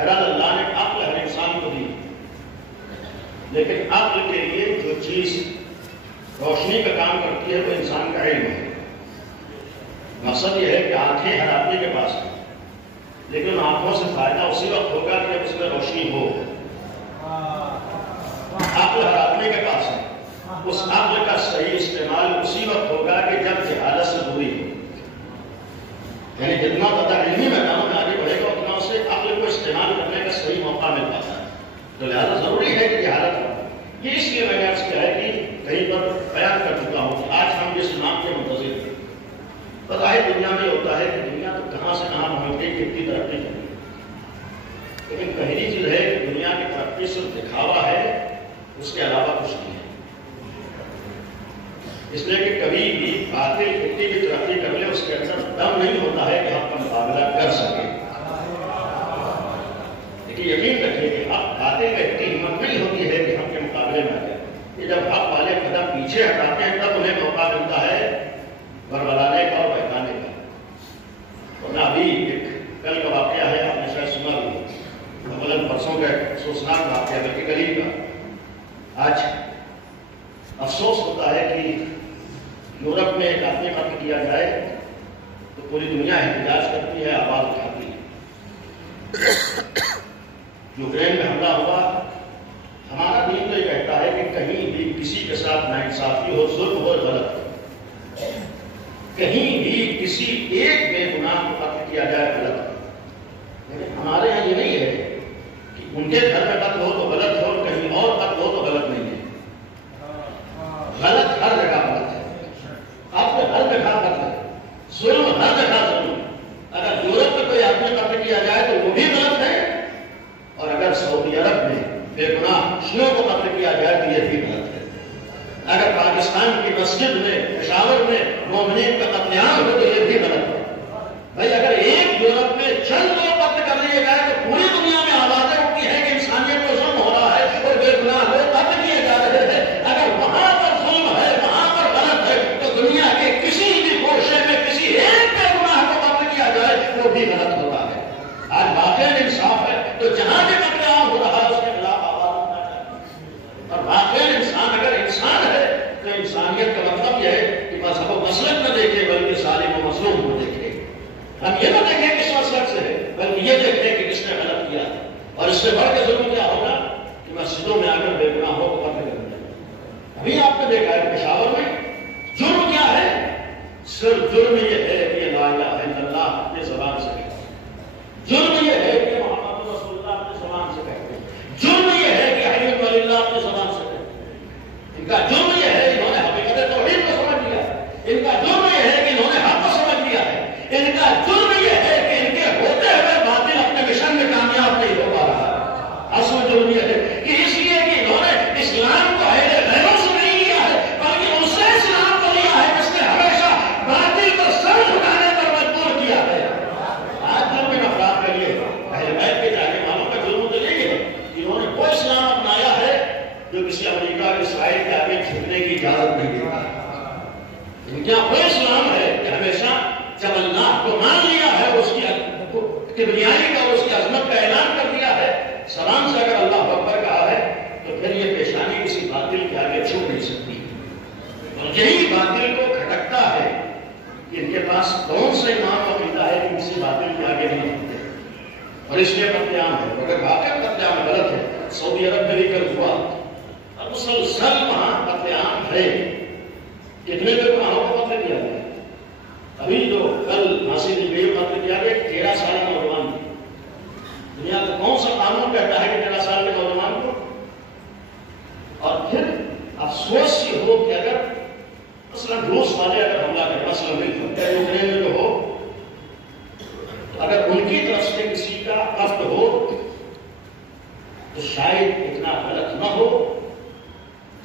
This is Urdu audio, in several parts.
بہرحال اللہ نے عقل ہر انسان کو دی، لیکن عقل کے لیے جو چیز روشنی کا کام کرتی ہے وہ انسان کا علم ہے۔ مقصد یہ ہے کہ آنکھیں ہر آدمی کے پاس ہیں، لیکن آنکھوں سے فائدہ اسی وقت ہوگا کہ جب اس میں روشنی ہو۔ عقل ہر آدمی کے پاس ہے، اس عقل کا صحیح استعمال اسی وقت ہوگا کہ جب جہالت سے دوری ہو، یعنی جتنا زیادہ علمی میدانوں میں آگے بڑھے گا اتنا اسے عقل کو استعمال کرنے کا صحیح موقع مل پاتا ہے۔ تو لہٰذا ضروری ہے کہ جہالت ہو۔ یہ اس لیے میں نے عرض کیا ہے کہ کہیں پر بیان کر چکا ہوں کہ آج ہم جس نام کے منتظر ہیں، بظاہر دنیا میں ہوتا ہے کہ دنیا تو کہاں سے کہاں پہنچ گئی، کتنی ترقی کر گئی، لیکن پہلی چیز ہے کہ دنیا کی ترقی صرف دکھاوا ہے، اس کے علاوہ کچھ نہیں ہے۔ اس لیے کہ کبھی بھی باطل کتنی بھی ترقی کر لے اس کے اندر دم نہیں ہوتا ہے کہ حق کا مقابلہ کر سکے۔ لیکن یقین رکھیں کہ حق باطل کا اتنی ہمت نہیں ہوتی ہے کہ حق کے مقابلے میں آ جائے، کہ جب حق والے قدم پیچھے ہٹاتے ہیں تب انہیں موقع ملتا ہے بربلانے کا اور بہکانے کا۔ ورنہ ابھی ایک کل کا واقعہ ہے، آپ نے شاید سنا بھی، مثلاً پرسوں کا افسوسناک واقعہ بلکہ قریب کا۔ آج افسوس ہوتا ہے کہ یورپ میں ایک آدمی قتل کیا جائے تو پوری دنیا احتجاج کرتی ہے، آواز اٹھاتی ہے۔ یوکرین میں حملہ ہوا، ہمارا دین تو یہ کہتا ہے کہ کہیں بھی کسی کے ساتھ ناانصافی ہو، ظلم ہو، غلط ہو، کہیں بھی کسی ایک بے گناہ کو قتل کیا جائے غلط ہے۔ لیکن ہمارے یہاں یہ نہیں ہے کہ ان کے گھر میں قتل ہو تو غلط ہو، کہیں اور قتل ہو تو غلط نہیں ہے۔ غلط ہر جگہ غلط ہے، آپ کو ہر جگہ قتل ہے، ظلم ہر جگہ ظلم ہے۔ اگر یورپ میں کوئی آدمی قتل کیا جائے تو وہ بھی غلط ہے، اور اگر سعودی عرب میں بے گناہ شیعوں کو قتل کیا جائے تو یہ بھی غلط ہے۔ اگر پاکستان کی مسجد میں پشاور میں مومنین کا قتل عام ہو تو یہ بھی غلط ہے۔ بھائی اگر ایک یورپ میں چند لوگ قتل کر لیے گئے تو پوری دنیا میں آوازیں اٹھتی ہے کہ انسانیت کو ظلم ہو رہا ہے اور بے گناہ لوگ قتل کیے جا رہے ہیں۔ اگر وہاں پر ظلم ہے، وہاں پر غلط ہے، تو دنیا کے کسی بھی گوشے میں کسی ایک بے گناہ کو قتل کیا جائے وہ بھی غلط ہوتا ہے۔ آج واقعی انصاف ہے تو جہاں بھی قتل عام ہو رہا ہے اس کے خلاف آواز اٹھنا چاہیے۔ اور واقعی انسان اگر انسان ہے تو انسانیت کا مطلب یہ ہے کہ مذہب و مسلک نہ دیکھے بلکہ ظالم و مظلوم کو دیکھے۔ ہم یہ نہ دیکھیں کس مسلک سے ہے بلکہ یہ دیکھیں کہ کس نے غلط کیا، اور اس سے بڑھ کے ظلم کیا ہوگا کہ مسجدوں میں آ کر بے گناہوں کو قتل کر دیا۔ ابھی آپ نے دیکھا ہے پشاور میں جرم کیا ہے، صرف جرم یہ ہے کہ لا الہ الا اللہ اپنے زبان سے کہتے ہیں، جرم یہ ہے کہ محمد رسول اللہ اپنے زبان سے کہتے ہیں، جرم یہ ہے کہ حی ولی اللہ اپنے زبان سے کہتے ہیں۔ ان کا جرم یہ ہے انہوں نے حقیقت توحید کو سمجھ لیا ہے، ان کا جرم یہ ہے کہ انہوں نے حق کو سمجھ لیا ہے، ان کا جرم یہ ہے کہ ان کے ہوتے ہوئے باطل اپنے مشن میں کامیاب نہیں ہو پا رہا ہے۔ اصل جرم یہ ہے کہ اس لیے کہ انہوں نے اسلام کو اہل غیروں سے نہیں لیا ہے بلکہ ان سے اسلام کو لیا ہے جس نے ہمیشہ باطل کو سر جھکانے پر مجبور کیا ہے۔ آج جرم ان افراد کے لیے اہل بیت کے جانے والوں کا جرم تو یہی ہے کہ انہوں نے وہ اسلام اپنایا ہے جو کسی امریکہ کے اسرائیل کے آگے جھکنے کی اجازت نہیں دیتا ہے۔ ان کا وہ اسلام ہے کہ ہمیشہ جب اللہ کو مان لیا ہے، اس کی کبریائی کا اور اس کی عظمت کا اعلان کر دیا ہے، سلام سے اگر اللہ اکبر کہا ہے تو پھر یہ پیشانی کسی باطل کے آگے جھک نہیں سکتی۔ اور یہی باطل کو کھٹکتا ہے کہ ان کے پاس کون سا ایمان اور عقیدہ ہے کہ کسی باطل کے آگے نہیں جھکتے، اور اس لیے قتل عام ہے۔ اگر واقعی قتل عام غلط ہے، سعودی عرب میں بھی کل ہوا اور مسلسل وہاں قتل عام ہے، کتنے لوگ وہاں کو قتل کیا گیا؟ ابھی جو کل ناصر البیر قتل کیا گیا 13 سال کا نوجوان، دنیا کا کون سا قانون کہتا ہے کہ 13 سال کے نوجوان کو؟ اور پھر افسوس یہ ہو کہ اگر مثلا روس والے اگر حملہ کریں، مثلا یوکرین میں جو ہو، اگر ان کی طرف سے کسی کا قتل ہو تو شاید اتنا غلط نہ ہو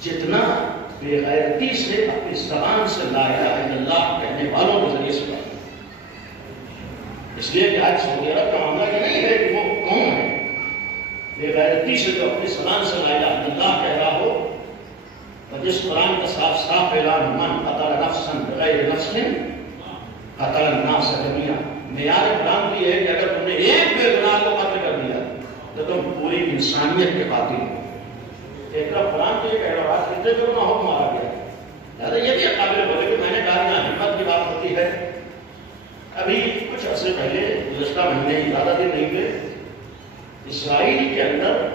جتنا بے غیرتی سے اپنی زبان سے لا الہ الا اللہ کہنے والوں کے ذریعے سے بات۔ اس لیے کہ آج سعودی عرب کا معاملہ یہ نہیں ہے کہ وہ کون ہے، بے غیرتی سے جو اپنی زبان سے لا الہ الا اللہ کہہ رہا ہو، اور جس قرآن کا صاف صاف اعلان من قتل نفسا بغیر نفس قتل الناس جميعا، معیار قرآن بھی ہے کہ اگر تم نے ایک بے گناہ کو قتل کر دیا تم پوری انسانیت کے قاتل ہو. ایک قرآن تو یہ کہہ رہا ہے کہ جو نہ ہو مارا گیا. لہٰذا یہ بھی قابل بولے کہ میں نے کہا یہاں ہمت کی بات ہوتی ہے. ابھی کچھ عرصے پہلے گزشتہ مہینے ہی زیادہ دن نہیں ہوئے اسرائیل کے اندر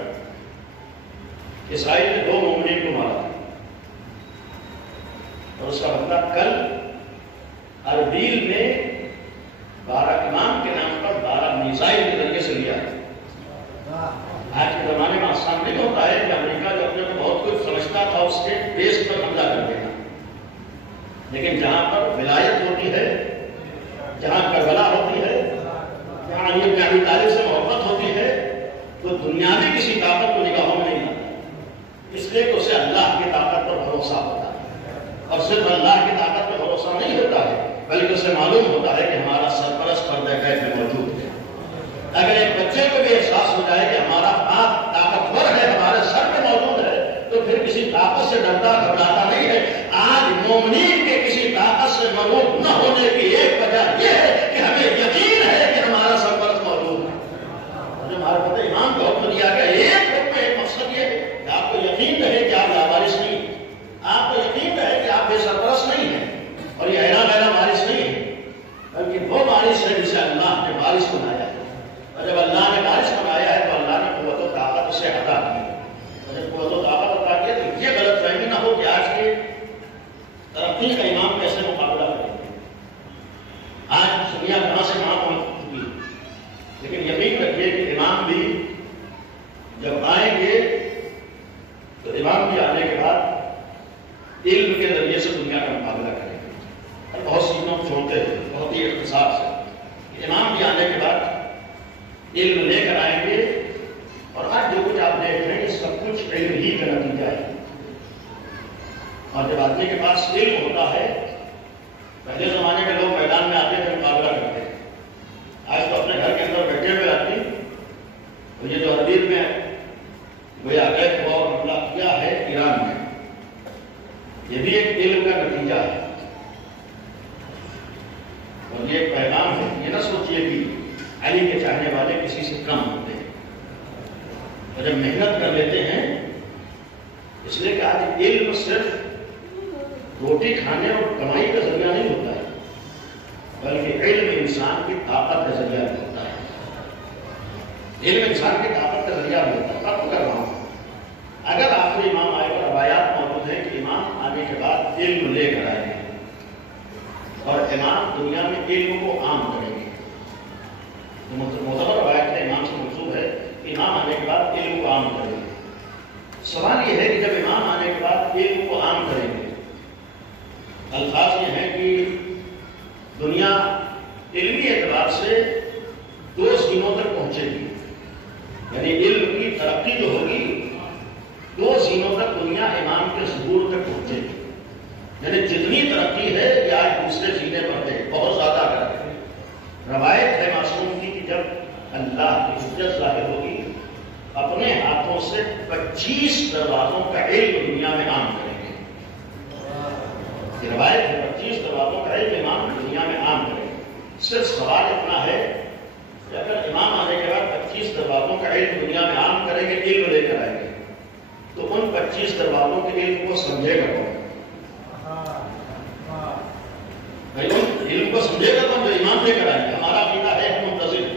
اسرائیل نے 2 مومنین کو مارا اور اس کا بدلہ کل اربیل میں 12 امام کے نام پر 12 میزائل کے ذریعے سے لیا ہے. آج کے زمانے میں آسان نہیں ہوتا ہے کہ امریکہ جو اپنے کو بہت کچھ سمجھتا تھا اس کے بیس پر حملہ کر دینا. لیکن جہاں پر ولایت ہوتی ہے، جہاں کربلا ہوتی ہے، جہاں علی بن ابی طالب سے محبت ہوتی ہے، تو دنیاوی کسی طاقت کو نگاہوں میں نہیں لاتا. اس لیے کہ اسے اللہ کی طاقت پر بھروسہ ہوتا ہے. اور صرف اللہ کی طاقت پر بھروسہ نہیں ہوتا ہے بلکہ اسے معلوم ہوتا ہے کہ ہمارا سرپرست پردہ غیب میں موجود ہے. اگر ایک بچے کو بھی احساس ہو جائے کہ ہمارا باپ طاقتور ہے، ہمارے سر میں موجود ہے، تو پھر کسی طاقت سے ڈرتا گھبراتا نہیں ہے. آج مومنین کے کسی طاقت سے مرعوب نہ ہونے کی ایک وجہ یہ ہے کہ ہمیں یقین ہے کہ ہمارا سرپرست موجود ہے. ہمارے پتہ امام کو حکم دیا گیا ایک حکم ایک مقصد یہ ہے کہ آپ کو یقین رہے کہ آپ لاوارث نہیں ہیں، آپ کو یقین رہے کہ آپ بے سرپرست نہیں ہیں اور یہ اینا میرا وارث نہیں ہے، بلکہ وہ وارث ہے جسے اللہ نے وارث بنایا ہے. اور جب اللہ نے وارث بنایا ہے تو اللہ نے قوت و طاقت اسے عطا کی. اور جب قوت و طاقت عطا کی تو یہ غلط فہمی نہ ہو کہ آج کے ترقی کا امام کیسے مقابلہ کریں گے. آج دنیا کہاں سے کہاں پہنچ چکی ہے. لیکن یقین رکھیے کہ امام بھی جب آئیں گے تو امام بھی آنے کے بعد علم کے ذریعے سے دنیا کا مقابلہ کریں گے. اور بہت سی چیزوں کو چھوڑتے ہیں بہت ہی اختصار سے. امام بھی آنے کے بعد علم لے کر آئیں گے اور آج جو کچھ آپ دیکھ رہے ہیں یہ سب کچھ علم ہی کا نتیجہ ہے. اور جب آدمی کے پاس علم ہوتا ہے، پہلے زمانے میں لوگ میدان میں آتے تھے مقابلہ کرتے تھے. آج تو اپنے گھر کے اندر بیٹھے ہوئے آدمی تو یہ جو اربیل میں وہ اٹیک ہوا اور حملہ کیا ہے ایران میں، یہ بھی ایک علم کا نتیجہ ہے اور یہ ایک پیغام ہے. یہ نہ سوچیے کہ علی کے چاہنے والے کسی سے کم ہوتے ہیں. اور جب محنت کر لیتے ہیں، اس لیے کہ آج علم صرف روٹی کھانے اور کمائی کا ذریعہ نہیں ہوتا ہے بلکہ علم انسان کی طاقت کا ذریعہ بھی ہوتا ہے. علم انسان کی طاقت کا ذریعہ بھی ہوتا ہے. اب کر رہا ہوں اگر آخری امام آئے اور روایات موجود ہے کہ امام آنے کے بعد علم لے کر آئیں گے اور امام دنیا میں علم کو عام کریں گے. معتبر روایت ہے امام سے منسوب ہے کہ امام آنے کے بعد علم کو عام کریں گے. سوال یہ ہے کہ جب امام آنے کے بعد علم کو عام کریں گے، الفاظ یہ ہیں کہ دنیا علمی اعتبار سے 2 سیموں تک پہنچے گی. یعنی علم کی ترقی جو ہوگی 2 سیموں تک دنیا امام کے ظہور تک پہنچے گی. یعنی جتنی ترقی ہے یہ آج دوسرے سینے پر ہے، بہت زیادہ کر ہے. روایت ہے معصوم کی کہ جب اللہ کی حجت ظاہر ہوگی اپنے ہاتھوں سے 25 دروازوں کا علم دنیا میں عام کریں گے. یہ روایت ہے 25 دروازوں کا علم امام دنیا میں عام کریں گے. صرف سوال اتنا ہے کہ اگر امام آنے کے بعد 25 دروازوں کا علم دنیا میں عام کریں گے، علم لے کر آئیں گے، تو ان 25 دروازوں کے علم کو سمجھے گا کون؟ علم کو سمجھے گا کون؟ جو امام لے کر آئیں گے. ہمارا عقیدہ ہے ہم منتظر،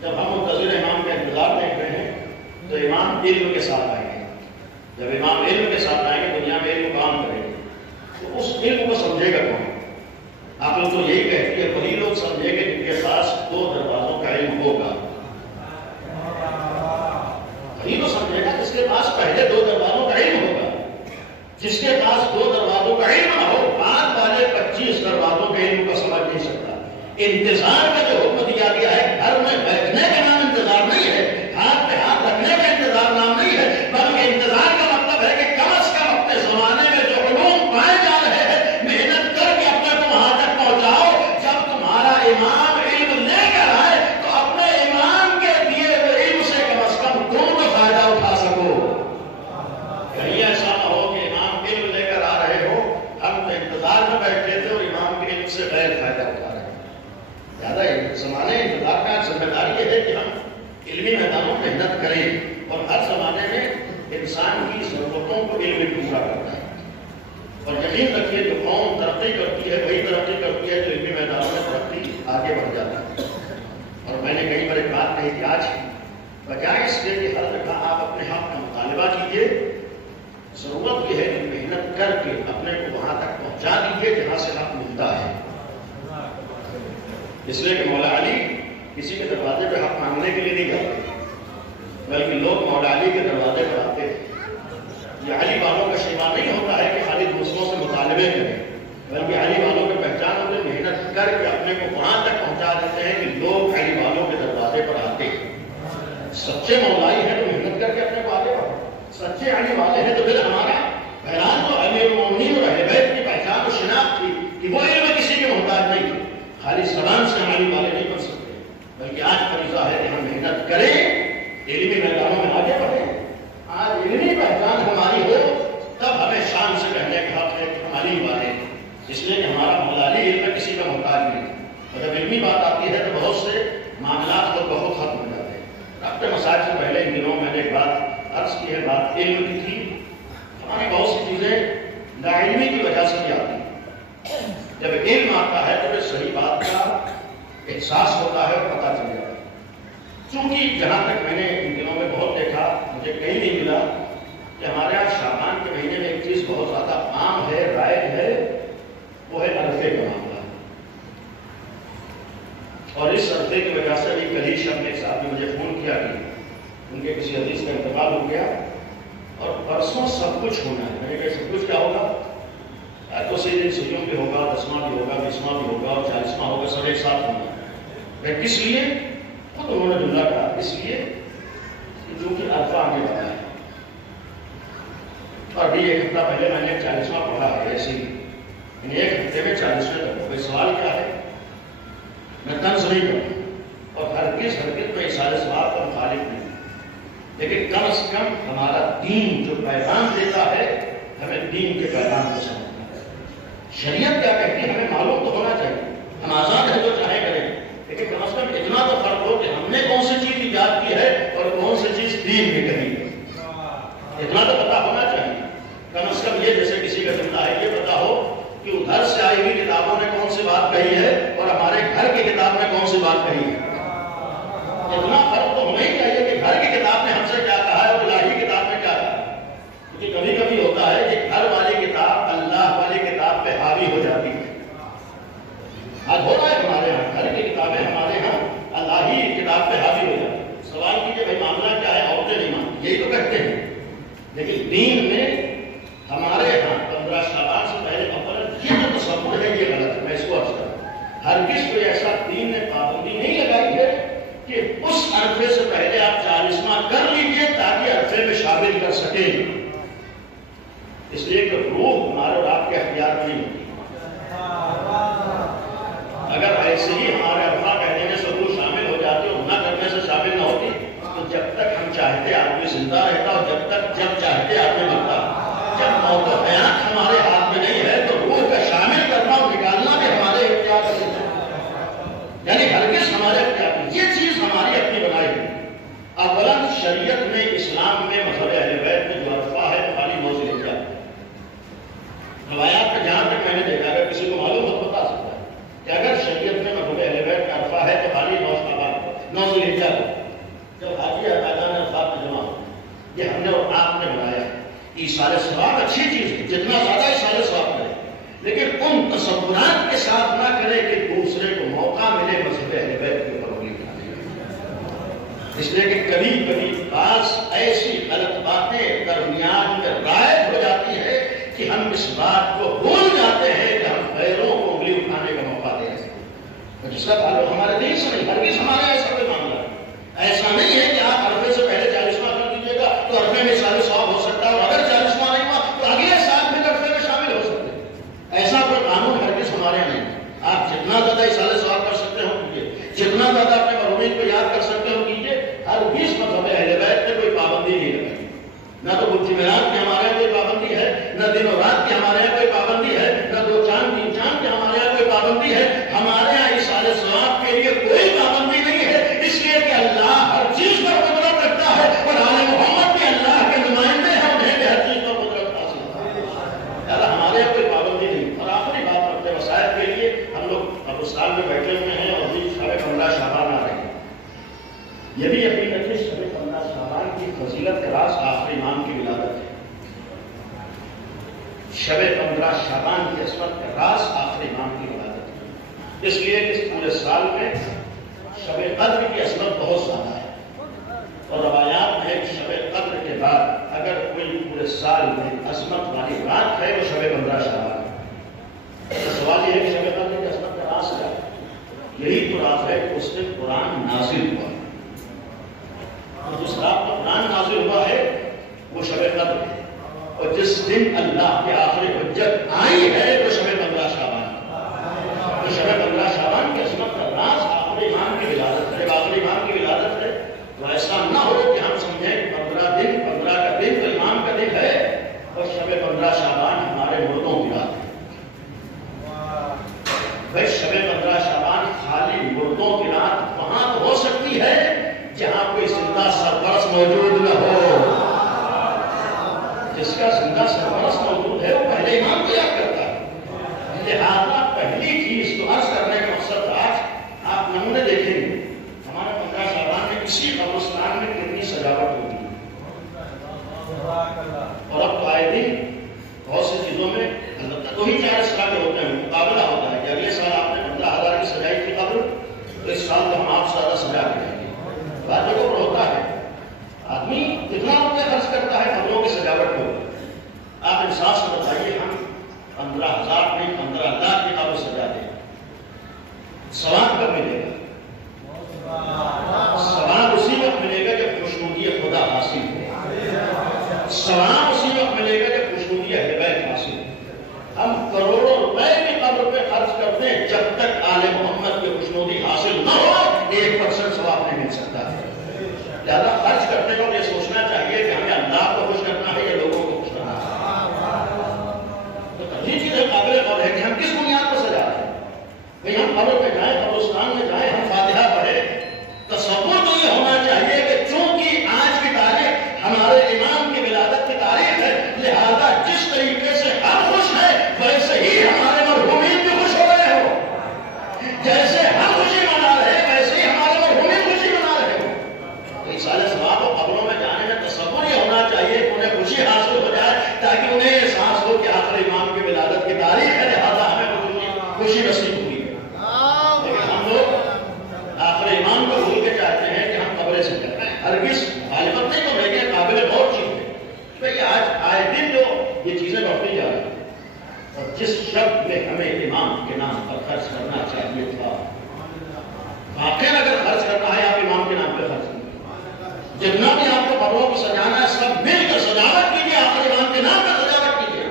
جب ہم منتظر امام کا انتظار دیکھ رہے ہیں تو امام علم کے ساتھ آئیں گے. جب امام علم کے ساتھ آئیں گے دنیا میں علم کو عام کریں گے، تو اس علم کو سمجھے گا کون؟ آپ لوگ تو یہی کہتی ہے وہی لوگ سمجھیں گے جن کے پاس 2 دروازوں کا علم ہوگا. وہی تو سمجھے گا جس کے پاس پہلے 2 دروازوں کا علم ہوگا. جس کے پاس 2 دروازوں کا علم نہ ہو، بعد والے 25 دروازوں کے علم کو سمجھ نہیں سکتا. انتظار کا جو حکم دیا گیا ہے، گھر میں بیٹھنے کا نام انتظار نہیں ہے، ہاتھ پہ ہاتھ رکھنے کا انتظار نام نہیں ہے، بلکہ انتظار کا مطلب ہے کہ کم از کم اپنے زمانے میں جو علوم پائے جا رہے ہیں محنت کر کے اپنے کو وہاں تک پہنچاؤ. جب تمہارا امام علم لے کر آئے تو اپنے امام کے دیے ہوئے علم سے کم از کم تم تو فائدہ اٹھا سکو. کہیں ایسا نہ ہو کہ امام علم لے کر آ رہے ہو، ہم تو انتظار میں بیٹھے تھے اور امام کے علم سے غیر فائدہ اٹھا رہے ہیں. زیادہ زمانے انتظار کا ذمہ داری یہ ہے کہ ہم جانو محنت کرے، اور ہر زمانے میں انسان کی ضرورتوں کو علم پورا کرتا ہے۔ اور یقین رکھیے جو قوم ترقی کرتی ہے وہی ترقی کرتی ہے جو علمی میدانوں میں ترقی آگے بڑھ جاتا ہے۔ اور میں نے کئی بار ایک بات کہی کہ آج بجائے اس لیے کہ ہر دفعہ آپ اپنے حق کا مطالبہ کیجیے، ضرورت یہ ہے کہ محنت کر کے اپنے کو وہاں تک پہنچا دیجیے جہاں سے حق ملتا ہے۔ اس لیے کہ مولا علی کسی کے دروازے پہ حق مانگنے کے لیے نہیں جاتے، بلکہ لوگ مولا علی کے دروازے پر آتے ہیں۔ یہ علی والوں کا شیوا نہیں ہوتا ہے کہ خالی دوسروں سے مطالبے کریں، بلکہ علی والوں کی پہچان ہوتے محنت کر کے اپنے کو وہاں تک پہنچا دیتے ہیں کہ لوگ علی والوں کے دروازے پر آتے ہیں۔ سچے مولائی ہیں تو محنت کر کے اپنے کو آگے بڑھو، سچے علی والے ہیں تو پھر ہمارا پہلان تو امیر المومنین اور اہل بیت کی پہچان و شناخت تھی کہ وہ علم کسی کے محتاج نہیں تھے۔ خالی زبان سے ہم علی والے نہیں بن سکتے، بلکہ آج فریضہ ہے کہ ہم محنت کریں، علمی میدانوں میں آگے بڑھیں۔ آج علمی پہچان ہماری ہو تب ہمیں شان سے کہنے کا حق ہے کہ ہم علی والے ہیں، اس لیے کہ ہمارا مولا علی علم کسی کا محتاج نہیں۔ اور جب علمی بات آتی ہے تو بہت سے معاملات اور بہت ختم ہو جاتے ہیں۔ رابطہ مسائل سے پہلے ان دنوں میں نے ایک بات عرض کی ہے، بات علم کی تھی۔ ہماری بہت سی چیزیں لا علمی کی وجہ سے بھی آتی ہیں۔ جب علم آتا ہے تو پھر صحیح بات کا احساس ہوتا ہے اور پتہ چل جاتا ہے۔ چونکہ جہاں تک میں نے ان دنوں میں بہت دیکھا، مجھے کہیں نہیں ملا کہ ہمارے یہاں شعبان کے مہینے میں ایک چیز بہت زیادہ عام ہے، رائج ہے، وہ ہے عرفے کا معاملہ۔ اور اس عرفے کی وجہ سے ابھی کل ہی شب کے صاحب نے مجھے فون کیا کہ ان کے کسی حدیث کا انتقال ہو گیا اور پرسوں سب کچھ ہونا ہے۔ میں نے کہا سب کچھ کیا ہوگا؟ تو سی دن سیوں بھی ہوگا، 10واں بھی ہوگا، 20واں بھی ہوگا اور 40واں ہوگا، سب ایک ساتھ ہونا ہے۔ کس لیے؟ خود انہوں نے جملہ کہا، اس لیے کہ جو کہ عرفہ آنے والا ہے۔ اور ابھی ایک ہفتہ پہلے میں نے 40واں پڑھا ہے، ایسے ہی ایک ہفتے میں 40ویں تک کوئی سوال کیا ہے؟ میں طنز نہیں کروں اور ہرگز میں اشارے ثواب کا مخالف نہیں، لیکن کم از کم ہمارا دین جو پیغام دیتا ہے ہمیں دین کے پیغام کو سمجھنا ہے۔ شریعت کیا کہتی ہے ہمیں معلوم تو ہونا چاہیے، ہم آزاد ہیں جو چاہے کریں، لیکن کم از کم اتنا تو فرق ہو کہ ہم نے کون سی چیز ایجاد کی ہے اور کون سی چیز دین میں کہی ہے، اتنا تو پتا ہونا چاہیے۔ کم از کم یہ جیسے کسی کا جملہ ہے یہ پتا ہو کہ ادھر سے آئی ہوئی کتابوں نے کون سی بات کہی ہے اور ہمارے گھر کی کتاب نے کون سی بات کہی ہے۔ اتنا فرق تو ہونا ہی چاہیے کہ گھر کی کتاب نے ہم سے کیا کہا ہے اور الہی کتاب نے کیا کہا ہے۔ کیونکہ کبھی کبھی ہوتا ہے کہ گھر والی کتاب اللہ والی کتاب پہ حاوی ہو جاتی ہے۔ آج ہو رہا ہے ہمارے یہاں گھر کی کتابیں ہمارے یہاں الہی کتاب پہ حاوی ہو جاتی ہے۔ سوال کیجیے بھائی معاملہ کیا ہے؟ عورتیں نہیں مانتی، یہی تو کہتے ہیں، لیکن دین میں ہمارے یہاں 15 شعبان سے پہلے یہ جو تصور ہے یہ غلط ہے۔ میں اس کو عرض کروں، ہرگز کوئی ایسا دین نے پابندی نہیں لگائی ہے کہ اس عرفے سے پہلے آپ 40واں کر لیجئے تاکہ عرفے میں شامل کر سکیں، اس لیے کہ روح ہمارے اور آپ کے اختیار میں نہیں ہوتی۔ اگر ایسے ہی ہمارے عرفہ کہہ دینے سے روح شامل ہو جاتی اور نہ کرنے سے شامل نہ ہوتی تو جب تک ہم چاہتے آدمی زندہ رہتا اور جب چاہتے آدمی مرتا۔ جب موت و حیات ہمارے ہاتھ میں نہیں ہے تو روح کا شامل کرنا اور نکالنا بھی ہمارے اختیار میں ہے، یعنی ہرگز ہمارے اختیار میں۔ یہ چیز ہماری اپنی بنائی ہے۔ اولاً شریعت میں، اسلام میں، مذہب اہل بیت میں جو عرفہ ہے خالی 9 ذی الحجہ ہے۔ روایات میں جہاں تک میں نے دیکھا اگر کسی کو معلوم ہو بتا سکتا ہے کہ اگر شریعت میں مذہب اہل بیت کا عرفہ ہے تو خالی 9 ذی الحجہ ہے۔ جب حاجی اعلیٰ نے عرفات میں جمع ہو، یہ ہم نے اور آپ نے بنایا ہے۔ ایثار ثواب اچھی چیز ہے، جتنا زیادہ ایثار ثواب کرے، لیکن ان تصورات کے ساتھ نہ کرے کہ دوسرے کو موقع ملے مذہب اہل بیت کے اوپر انگلی اٹھانے کا۔ اس لیے کہ کبھی کبھی بعض ایسی غلط باتیں درمیان میں رائج ہو جاتی ہے کہ ہم اس بات کو بھول جاتے ہیں کہ ہم غیروں کو انگلی اٹھانے کا موقع دیں، جس کا تعلق ہمارے دین سے نہیں۔ ہرگز ہمارا ایسا کوئی معاملہ ایسا نہیں ہے کہ آپ عرفے سے پہلے 40واں کر دیجیے گا تو عرفے میں ایثار ثواب ہو سکتا ہے، اور اگر 40واں نہیں ہوا تو اگلے سال پھر عرفے میں شامل ہو سکتے ہیں۔ ایسا کوئی قانون ہرگز ہمارے یہاں نہیں۔ آپ جتنا زیادہ ایثار ثواب کر سکتے ہو کیجیے، جتنا زیادہ اپنے مرحومین کو یاد کر سکتے ہو کیجیے۔ ہرگز مذہب اہل بیت نے کوئی پابندی نہیں لگائی، نہ تو جمعرات کی ہمارے یہاں کوئی پابندی ہے، نہ دن و رات کی ہمارے یہاں کوئی پابندی ہے، نہ 2 چاند 3 چاند کی ہمارے یہاں کوئی پابندی ہے۔ ہمارے یہاں ایثار ثواب کے لیے کوئی پابندی نہیں ہے، اس لیے کہ اللہ ہر چیز پر قدرت نہیں رکھے شب 15 شعبان کی فضیلت کا راز آخری امام کی ولادت ہے. شب 15 شعبان کی عصمت کا راز آخری امام کی ولادت ہے. اس لیے اس پورے سال میں شب قدر کی عصمت بہت زیادہ ہے. اور روایات میں شب قدر کے بعد اگر کوئی پورے سال میں عظمت والی رات ہے وہ شب 15 شعبان ہے. تو سوال یہ ہے کہ شب قدر کی عظمت کا راز کیا ہے؟ یہی تو راز ہے کہ اس دن قرآن نازل ہوا. اور جس رات پر قرآن نازل ہوا ہے وہ شب قدر ہے. اور جس دن اللہ کے آخری حجت آئی ہے وہ شب 15 شعبان ہے. تو شب 15 شعبان کی عظمت کا راز آخری امام کی ولادت ہے. آخری امام کی ولادت ہے تو ایسا نہ ہو کہ ہم سمجھیں کہ 15 دن 15 کا دن تو امام کا دن ہے اور شب 15 شعبان ہمارے مردوں کی رات ہے. بھائی شب 15 شعبان خالی مردوں کی رات وہاں تو ہو سکتی ہے جہاں کوئی زندہ سرپرست موجود نہ ہو. جس کا زندہ سرپرست موجود ہے وہ پہلے امام کو یاد کرتا ہے. لہٰذا پہلی چیز تو عرض کرنے کا مقصد آج آپ نمونے دیکھیں گے ہمارے 15 شعبان میں کسی قبرستان میں کتنی سجاوٹ ہوتی ہے. اور اب تو آئے دن بہت سی چیزوں میں البتہ دو ہی چار اس طرح کے ہوتے ہیں. مقابلہ ہوتا ہے کہ اگلے سال آپ نے 15,000 کی سجائی تھی قبر تو اس سال تو ہم آپ سے زیادہ سجا کے جائیں گے. بات جگہ پر ہوتا ہے آدمی کتنا روپیہ خرچ کرتا ہے قبروں کی سجاوٹ کو. آپ انصاف سے بتائیے ہم 15,000 نہیں 15 لاکھ کی قبر سجا دیں ثواب کب ملے گا؟ ثواب اسی وقت ملے گا جب خوشنودی خدا حاصل ہو. ثواب اسی وقت ملے گا جب خوشنودی ہدایت حاصل ہو. ہم کروڑوں روپے کی قبر پہ خرچ کرتے ہیں جب تک آل محمد کی خوشنودی حاصل نہ ہو 1% ثواب نہیں مل سکتا ہے. زیادہ خرچ کرنے کو یہ سوچنا چاہیے کہ ہمیں اللہ کو خوش کرنا ہے یا لوگوں کو خوش کرنا ہے. تو پہلی چیز قابل غور ہے کہ ہم کس بنیاد پر سجا رہے ہیں. بھئی ہم قبر پہ جائیں قبرستان میں جائیں ہم فاتحہ پڑھیں. تصور تو یہ ہونا چاہیے کہ چونکہ آج کی تاریخ ہمارے امام کی ولادت کی تاریخ ہے لہذا جس طریقے سے ہم خوش ہیں ویسے ہی ہمارے مرحومین بھی خوش ہو رہے ہو. جیسے ہم خوشی منا رہے ہیں ویسے ہی ہمارے مرحومین خوشی منا رہے ہو. تو اس سال ثواب و قبروں میں جانے میں تصور یہ ہونا چاہیے کہ انہیں خوشی حاصل ہو جائے تاکہ انہیں احساس ہو کہ آخر امام کی ولادت کی تاریخ ہے لہذا ہمیں خوشی نصیب ہوئی ہے. لیکن ہم لوگ آخر امام کو بھول کے چاہتے ہیں کہ ہم قبریں سے کر رہے ہیں. ہرگز غالباً نہیں تو لیکن قابل غور چیز ہے. بھئی آج آئے دن جو یہ چیزیں بڑھتی جا رہی ہیں اور جس شب میں ہمیں امام کے نام پر خرچ کرنا چاہیے تھا واقعی اگر خرچ کرنا ہے آپ امام کے نام پہ خرچ کریں. جتنا بھی آپ کو قبروں کو سجانا ہے سب مل کر سجاوٹ کیجیے آخر امام کے نام پر سجاوٹ کیجیے.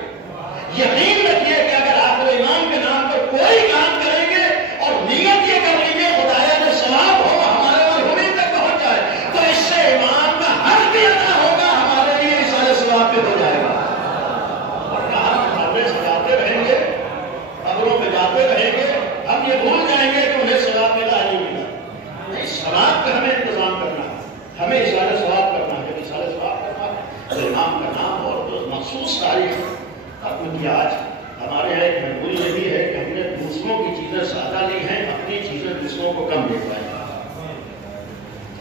یقین رکھیے کہ اگر آپ امام کے نام پر کوئی کام کریں گے اور نیت یہ کر لیجیے خدایا جو ثواب ہوگا ہمارے مرحومین تک پہنچ جائے تو اس سے امام کا حق بھی ادا ہوگا ہمارے لیے سارے ثواب پہ ہو جائے گا. ورنہ ہم قبریں سجاتے رہیں گے قبروں پہ جاتے رہیں گے ہم یہ بھول جائیں گے کہ انہیں ثواب ملا نہیں ملا. نہیں ثواب کا ہمیں انتظام کرنا ہے ہمیں اشارے ثواب کرنا ہے. جب اشارے ثواب کرنا ہے امام کا نام اور جو مخصوص تاریخ کیونکہ آج ہمارے یہاں ایک مجبوری یہ بھی ہے کہ ہم نے دوسروں کی چیزیں زیادہ لی ہیں اپنی چیزیں دوسروں کو کم دے پائے.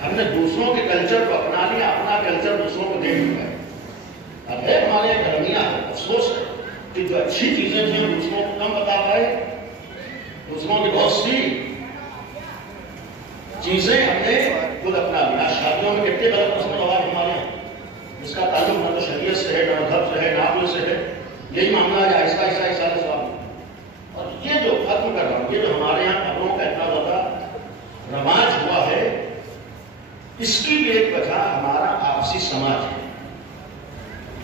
ہم نے دوسروں کے کلچر کو اپنا لیا اپنا کلچر دوسروں کو دے نہیں پائے. اب ہے ہمارے یہاں گرمیاں ہے افسوس ہے کہ جو اچھی چیزیں تھیں دوسروں کو کم بتا پائے. دوسروں کی بہت سی چیزیں ہم نے خود اپنا لیا. شادیوں میں کتنے غلط رسم و رواج ہمارے یہاں جس کا تعلق نہ تو شریعت سے ہے نہ مذہب سے ہے نہ عقل سے ہے. یہی معاملہ ہے ایسا ایسا ایسا سوال. اور یہ جو ختم کر رہا ہوں یہ جو ہمارے یہاں قبروں کا اتنا زیادہ رواج ہوا ہے اس کی بھی ایک وجہ ہمارا آپسی سماج ہے.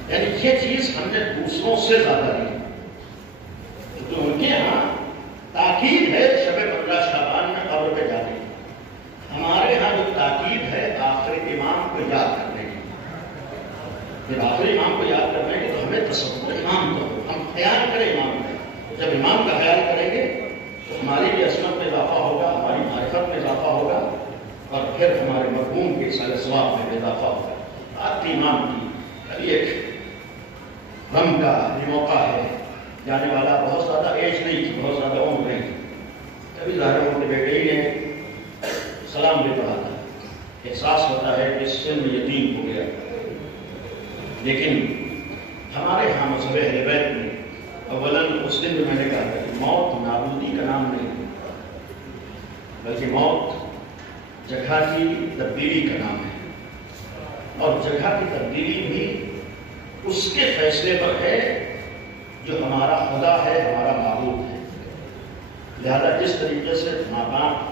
یعنی یہ چیز ہم نے دوسروں سے زیادہ لی کیونکہ ان کے یہاں تاکید ہے شب 15 شعبان میں قبر پہ جانے کی. ہمارے یہاں جو تاکید ہے آخر امام کو یاد کرنے کی. پھر آخر امام کو یاد کرنے کی تو ہمیں تصور امام کو ہم خیال کریں امام کا. جب امام کا خیال کریں گے تو ہماری بھی عصمت میں اضافہ ہوگا ہماری معرفت میں اضافہ ہوگا اور پھر ہمارے مرحوم کے سارے ثواب میں اضافہ ہوگا. آپ کی امام کی ایک غم کا یہ موقع ہے. جانے والا بہت زیادہ ایج نہیں تھی بہت زیادہ عمر نہیں تھی. کبھی ظاہر ہو کے بیٹے ہی نے سلام بھی پڑھا تھا. احساس ہوتا ہے کہ سن یتیم ہو گیا. لیکن ہمارے ہاں مذہب اہل بیت میں اولاً اس دن میں نے کہا کہ موت نابودی کا نام نہیں بلکہ موت جگہ کی تبدیلی کا نام ہے. اور جگہ کی تبدیلی بھی اس کے فیصلے پر ہے جو ہمارا خدا ہے، ہمارا معبود ہے. لہذا جس طریقے سے ماں باپ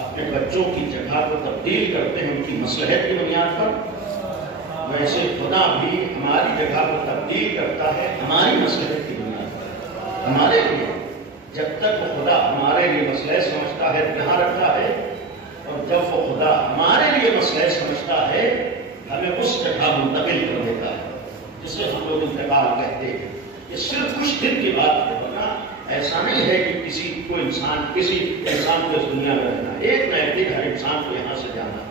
اپنے بچوں کی جگہ کو تبدیل کرتے ہیں ان کی مصلحت کی بنیاد پر، ویسے خدا بھی ہماری جگہ کو تبدیل کرتا ہے ہماری مصلحت کی بنیاد پر. ہمارے لیے جب تک وہ خدا ہمارے لیے مسئلہ سمجھتا ہے یہاں رکھتا ہے، اور جب وہ خدا ہمارے لیے مسئلہ سمجھتا ہے ہمیں اس جگہ منتقل کر دیتا ہے، جسے ہم لوگ انتقال کہتے ہیں. یہ صرف کچھ دن کی بات ہے، ورنہ ایسا نہیں ہے کہ کسی کو کسی انسان کو اس دنیا میں رہنا. ایک نہ ایک دن ہر انسان کو یہاں سے جانا.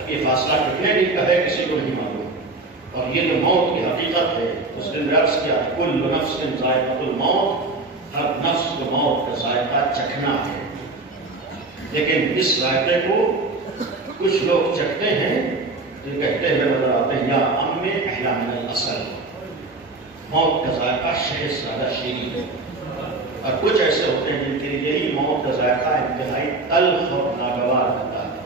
اب یہ فاصلہ کتنے دن کا ہے کسی کو نہیں معلوم. اور یہ جو موت کی حقیقت ہے اس نے عرض کیا کل نفس ذائقۃ الموت، ہر نفس کو موت کا ذائقہ چکھنا ہے. لیکن اس ذائقے کو کچھ لوگ چکھتے ہیں جو کہتے ہیں نظر آتے ہیں یا ام احلا من الاصل، موت کا ذائقہ شہد زیادہ شیریں ہے. اور کچھ ایسے ہوتے ہیں جن کے لیے یہی موت کا ذائقہ انتہائی تلخ اور ناگوار ہوتا ہے.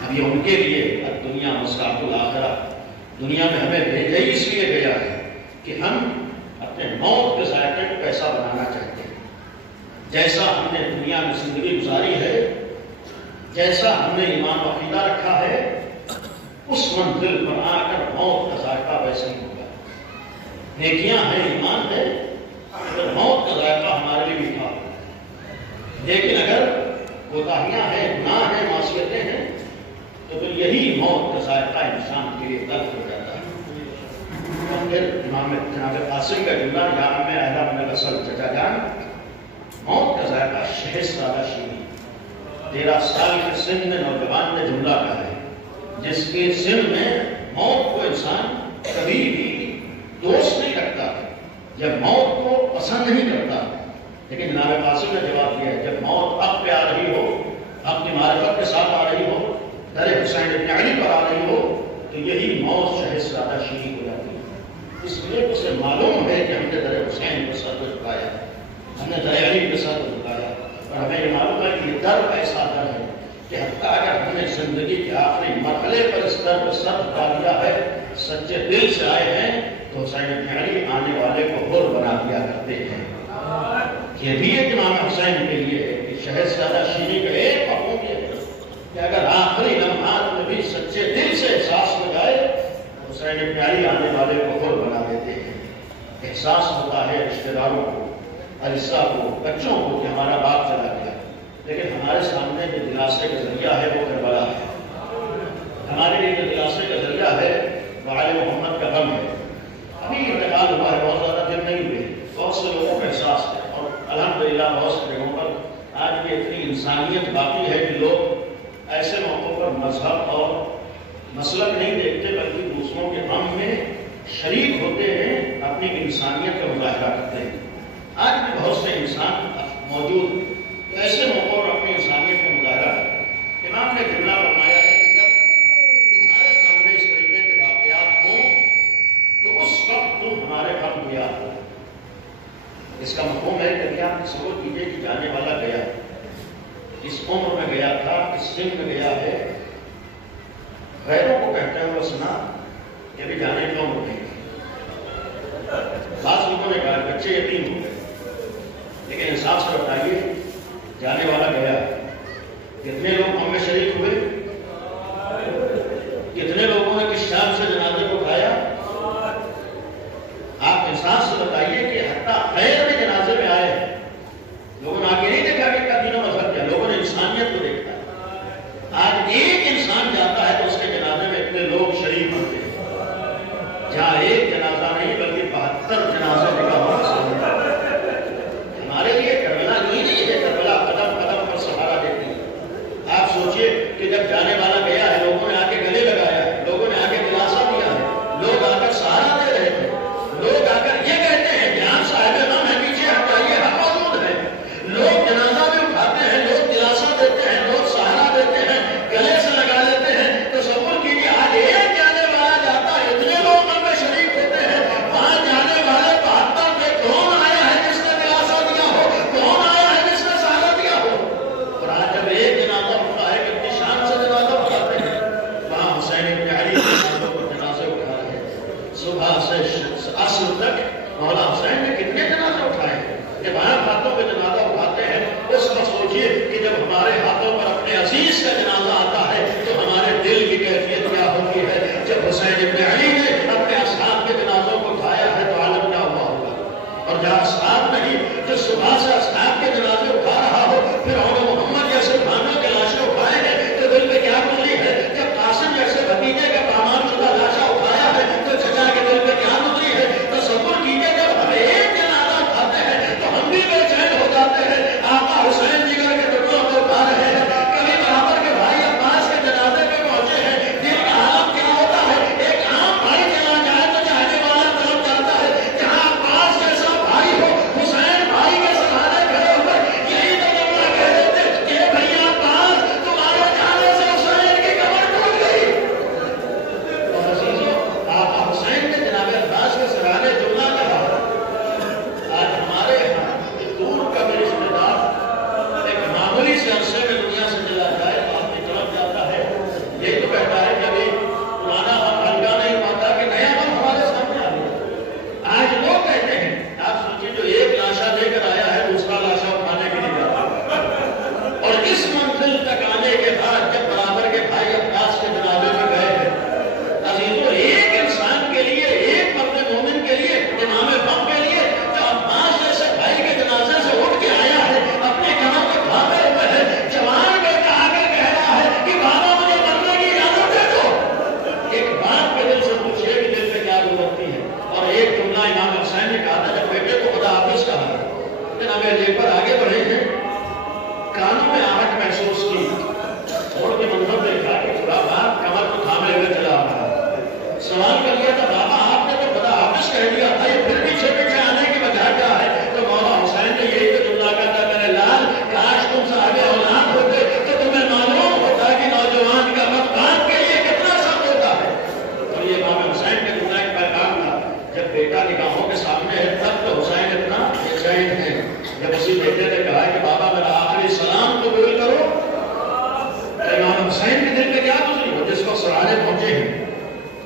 اب یہ ان کے لیے دنیا مصراف الآخرہ، دنیا میں ہمیں بھیجا ہی اس لیے گیا ہے کہ ہم اپنے موت کے ذائقے کو کیسا بنانا چاہتے ہیں. جیسا ہم نے دنیا میں زندگی گزاری ہے، جیسا ہم نے ایمان و عقیدہ رکھا ہے، اس منزل پر آ کر موت کا ذائقہ ویسے ہی ہوگا. نیکیاں ہیں، ایمان ہے، اگر موت کا ذائقہ ہمارے لیے میٹھا ہو. لیکن اگر کوتاہیاں ہیں، گناہ ہیں، معصیتیں ہیں، تو پھر یہی موت کا ذائقہ انسان کے لیے تلخ ہو جاتا ہے. اور پھر امام جناب قاسم کا جملہ یا میں اہلا من الاصل چچا جان، موت کا ذائقہ شہد زیادہ شیریں. 13 سال کے سن میں نوجوان نے جملہ کہا ہے جس کے سن میں موت کو انسان کبھی بھی دوست نہیں رکھتا، جب موت کو پسند نہیں کرتا. لیکن جناب قاسم نے جواب دیا ہے جب موت حق پہ آ رہی ہو، اپنی معرفت کے ساتھ آ رہی ہو، در حسین ابن علی پر آ رہی ہو، تو یہی موت شہد زیادہ شیریں ہو جاتی ہے. اس لیے اسے معلوم ہے کہ ہم نے در حسین کے ساتھ جھکایا، ہم نے در علی کے ساتھ جھکایا. اور ہمیں یہ معلوم ہے کہ یہ در ایسا در ہے کہ حتیٰ اگر ہم نے زندگی کے آخری مرحلے پر اس در پر سر اٹھا لیا ہے، سچے دل سے آئے ہیں، تو حسین ابن علی آنے والے کو حر بنا دیا کرتے ہیں. یہ بھی ایک امام حسین کے لیے ہے کہ شہد زیادہ شیریں کا ایک مفہوم یہ ہے کہ اگر آخری لمحات میں بھی سچے دل سے احساس ہو جائے تو حسین ابن علی آنے والے کو حر بنا دیتے ہیں. احساس ہوتا ہے رشتہ داروں کو، عزیزہ کو، بچوں کو کہ ہمارا باپ چلا گیا، لیکن ہمارے سامنے جو دلاسے کا ذریعہ ہے وہ کربلا ہے. ہمارے لیے جو دلاسے کا ذریعہ ہے وہ آل محمد کا غم ہے. ابھی انتقال ہوا ہے، بہت زیادہ دن نہیں ہوئے، بہت سے لوگوں کا احساس ہے. اور الحمدللہ بہت سے جگہوں پر آج بھی اتنی انسانیت باقی ہے کہ لوگ ایسے موقعوں پر مذہب اور مسلک نہیں دیکھتے بلکہ دوسروں کے غم میں شریک ہوتے ہیں، اپنی انسانیت کا مظاہرہ کرتے ہیں. آج بھی بہت سے انسان موجود ایسے موقعوں پر اپنی انسانیت کا مظاہرہ کرتے ہیں. امام نے جملہ فرمایا ہے کہ جب ہمارے سامنے اس طریقے کے واقعات ہوں تو اس وقت تم ہمارے غم کو یاد کرو. اس کا مفہوم ہے کہ آپ تصور کیجیے کہ جانے والا گیا، اس عمر میں گیا تھا، اس سن میں گیا ہے، غیروں کو کہتے ہوئے سنا کہ ابھی جانے کی عمر نہیں. بعض لوگوں نے کہا بچے یتیم ہو گئے، لیکن انصاف سے بتائیے جانے والا گیا، کتنے لوگ ہم میں شریک ہوئے، کتنے لوگوں نے کس شان سے جنازے کو اٹھایا. آپ انصاف سے بتائیے کہ حتیٰ غیر بھی جنازے میں آئے ہیں، لوگوں نے آگے نہیں دیکھا کہ کا دین و مذہب کیا، لوگوں نے انسانیت کو دیکھا. آج ایک انسان جاتا ہے تو اس کے جنازے میں اتنے لوگ شریک ہوتے ہیں، جہاں ایک جنازہ نہیں بلکہ 72 جنازے نکاح ہونا. ہمارے لیے کربلا نہیں ہے، کربلا قدم قدم پر سہارا دیتی ہے.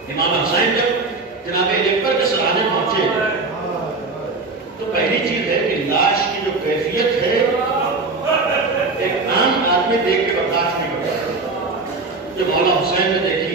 امام حسین جب جناب اکبر کے سرانے پہنچے تو پہلی چیز ہے کہ لاش کی جو کیفیت ہے ایک عام آدمی دیکھ کے برداشت نہیں کرتا. جو مولا حسین نے دیکھی